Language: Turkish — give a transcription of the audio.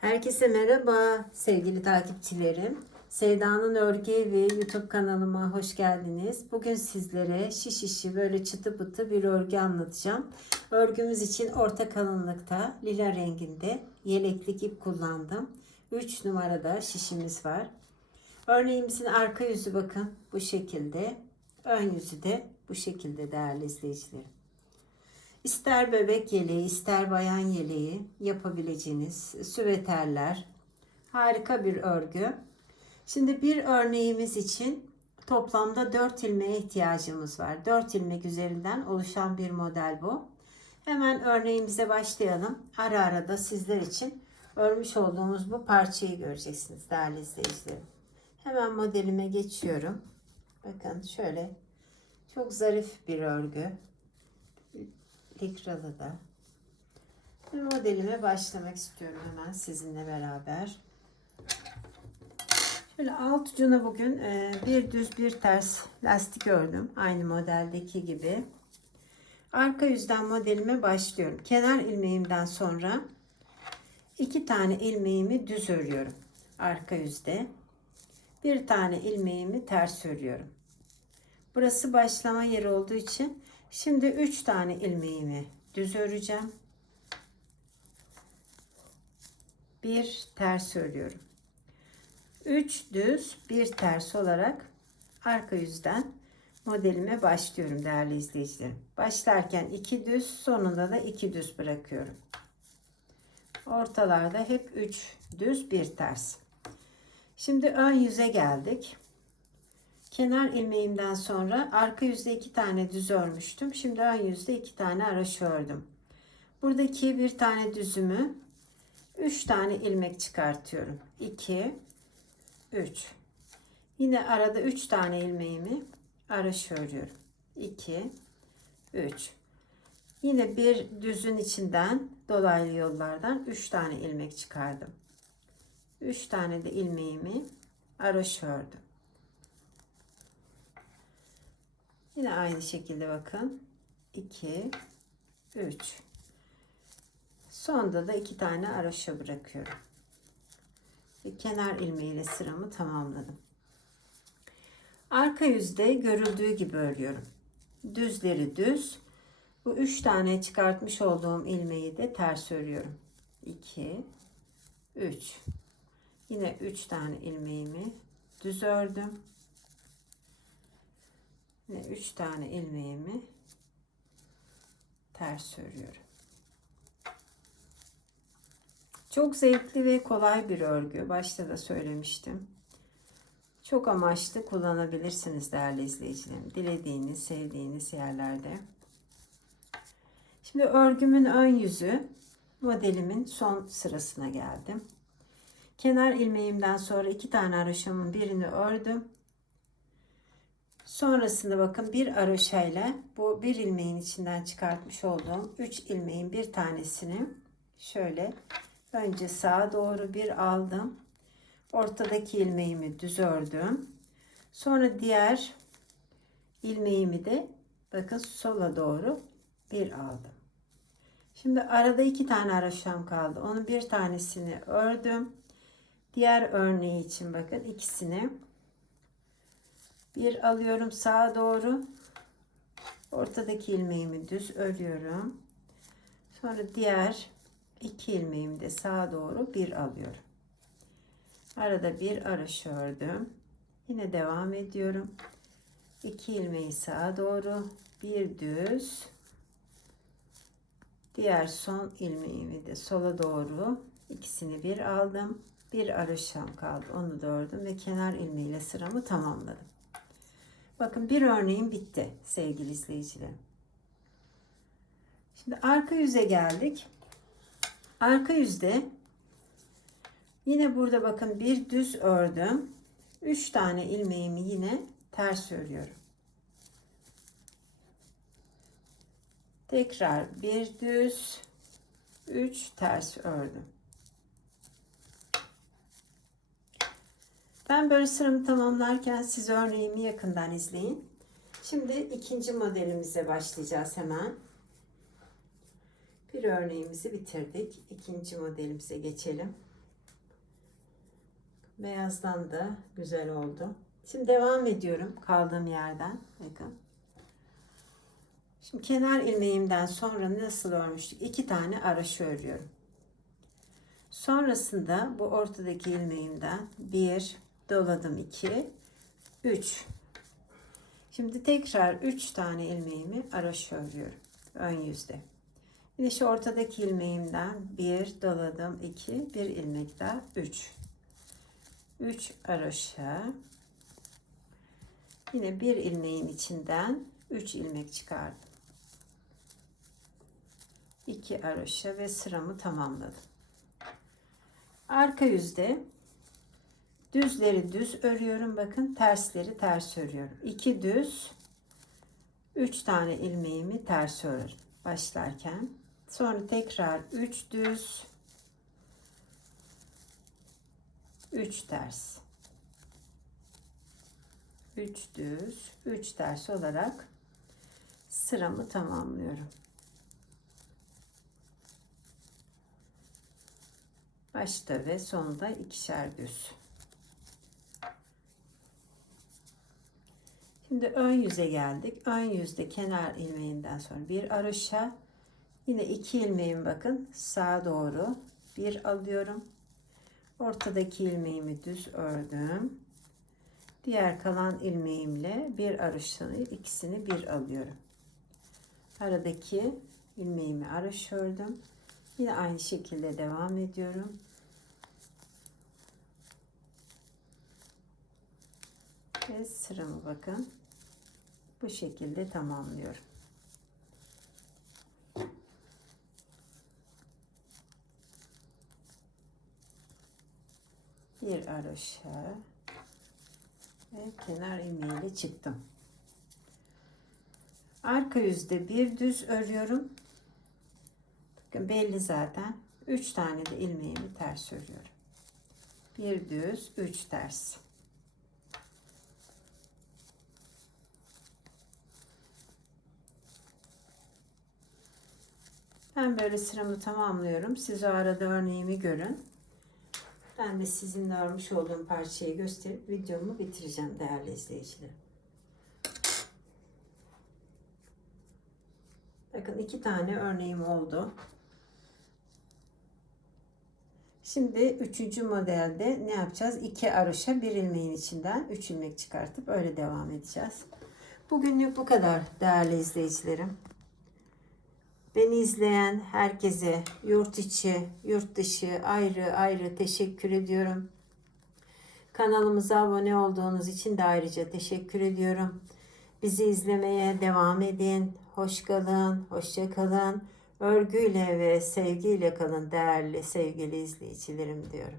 Herkese merhaba sevgili takipçilerim. Sevda'nın Örgü Evi YouTube kanalıma hoş geldiniz. Bugün sizlere şiş işi böyle çıtı pıtı bir örgü anlatacağım. Örgümüz için orta kalınlıkta lila renginde yeleklik ip kullandım. 3 numarada şişimiz var. Örneğimizin arka yüzü bakın bu şekilde. Ön yüzü de bu şekilde değerli izleyicilerim. İster bebek yeleği, ister bayan yeleği yapabileceğiniz süveterler. Harika bir örgü. Şimdi bir örneğimiz için toplamda 4 ilmeğe ihtiyacımız var. 4 ilmek üzerinden oluşan bir model bu. Hemen örneğimize başlayalım. Ara ara da sizler için örmüş olduğumuz bu parçayı göreceksiniz değerli izleyicilerim. Hemen modelime geçiyorum. Bakın şöyle çok zarif bir örgü likralı da. Modelime başlamak istiyorum hemen sizinle beraber. Şöyle alt ucuna bugün e, bir düz bir ters lastik ördüm. Aynı modeldeki gibi. Arka yüzden modelime başlıyorum. Kenar ilmeğimden sonra iki tane ilmeğimi düz örüyorum. Arka yüzde. Bir tane ilmeğimi ters örüyorum. Burası başlama yeri olduğu için Şimdi 3 tane ilmeğimi düz öreceğim. Bir ters örüyorum. 3 düz, bir ters olarak arka yüzden modelime başlıyorum değerli izleyicilerim. Başlarken 2 düz, sonunda da 2 düz bırakıyorum. Ortalarda hep 3 düz, bir ters. Şimdi ön yüze geldik. Kenar ilmeğimden sonra arka yüzde iki tane düz örmüştüm. Şimdi ön yüzde iki tane araş ördüm. Buradaki bir tane düzümü üç tane ilmek çıkartıyorum. 2 3 Yine arada üç tane ilmeğimi araş örüyorum. 2 3 Yine bir düzün içinden dolaylı yollardan üç tane ilmek çıkardım. Üç tane de ilmeğimi araş ördüm. Yine aynı şekilde bakın. 2 3 Sonda da iki tane araşa bırakıyorum. Ve kenar ilmeğiyle sıramı tamamladım. Arka yüzde görüldüğü gibi örüyorum. Düzleri düz. Bu üç tane çıkartmış olduğum ilmeği de ters örüyorum. 2 3 Yine üç tane ilmeğimi düz ördüm. Yine 3 tane ilmeğimi ters örüyorum. Çok zevkli ve kolay bir örgü. Başta da söylemiştim. Çok amaçlı kullanabilirsiniz değerli izleyicilerim. Dilediğiniz, sevdiğiniz yerlerde. Şimdi örgümün ön yüzü modelimin son sırasına geldim. Kenar ilmeğimden sonra iki tane haroşamın birini ördüm. Sonrasında bakın bir aroşayla bu bir ilmeğin içinden çıkartmış olduğum 3 ilmeğin bir tanesini şöyle önce sağa doğru bir aldım. Ortadaki ilmeğimi düz ördüm. Sonra diğer ilmeğimi de bakın sola doğru bir aldım. Şimdi arada iki tane araşam kaldı. Onun bir tanesini ördüm. Diğer örneği için bakın ikisini bir alıyorum sağa doğru. Ortadaki ilmeğimi düz örüyorum. Sonra diğer iki ilmeğimi de sağa doğru bir alıyorum. Arada bir araş ördüm. Yine devam ediyorum. İki ilmeği sağa doğru bir düz. Diğer son ilmeğimi de sola doğru ikisini bir aldım. Bir araşam kaldı. Onu da ördüm ve kenar ilmeğiyle sıramı tamamladım. Bakın bir örneğim bitti sevgili izleyicilerim. Şimdi arka yüze geldik. Arka yüzde yine burada bakın bir düz ördüm. 3 tane ilmeğimi yine ters örüyorum. Tekrar bir düz 3 ters ördüm. Ben böyle sıramı tamamlarken siz örneğimi yakından izleyin. Şimdi ikinci modelimize başlayacağız hemen. Bir örneğimizi bitirdik. İkinci modelimize geçelim. Beyazdan da güzel oldu. Şimdi devam ediyorum kaldığım yerden. Bakın. Şimdi kenar ilmeğimden sonra nasıl örmüştük? İki tane araşı örüyorum. Sonrasında bu ortadaki ilmeğimden bir doladım iki, üç. Şimdi tekrar üç tane ilmeğimi araşı örüyorum. Ön yüzde. Yine şu ortadaki ilmeğimden bir doladım iki, bir ilmek daha üç. Üç araşa. Yine bir ilmeğin içinden üç ilmek çıkardım. 2 araşa ve sıramı tamamladım. Arka yüzde düzleri düz örüyorum. Bakın tersleri ters örüyorum. 2 düz 3 tane ilmeğimi ters örerim başlarken. Sonra tekrar 3 düz 3 ters. 3 düz 3 ters olarak sıramı tamamlıyorum. Başta ve sonda ikişer düz. Şimdi ön yüze geldik. Ön yüzde kenar ilmeğinden sonra bir araşa yine iki ilmeğim bakın sağa doğru bir alıyorum. Ortadaki ilmeğimi düz ördüm. Diğer kalan ilmeğimle bir araşını ikisini bir alıyorum. Aradaki ilmeğimi araş ördüm. Yine aynı şekilde devam ediyorum. Ve sıramı bakın. Bu şekilde tamamlıyorum. Bir araşa ve kenar ilmeğiyle çıktım. Arka yüzde bir düz örüyorum. Bakın belli zaten. 3 tane de ilmeğimi ters örüyorum. Bir düz, 3 ters. Ben böyle sıramı tamamlıyorum. Siz o arada örneğimi görün. Ben de sizinle örmüş olduğum parçayı gösterip videomu bitireceğim değerli izleyicilerim. Bakın iki tane örneğim oldu. Şimdi üçüncü modelde ne yapacağız? İki arışa bir ilmeğin içinden üç ilmek çıkartıp öyle devam edeceğiz. Bugünlük bu kadar değerli izleyicilerim. Beni izleyen herkese yurt içi, yurt dışı ayrı ayrı teşekkür ediyorum. Kanalımıza abone olduğunuz için de ayrıca teşekkür ediyorum. Bizi izlemeye devam edin. Hoş kalın, hoşça kalın. Örgüyle ve sevgiyle kalın değerli sevgili izleyicilerim diyorum.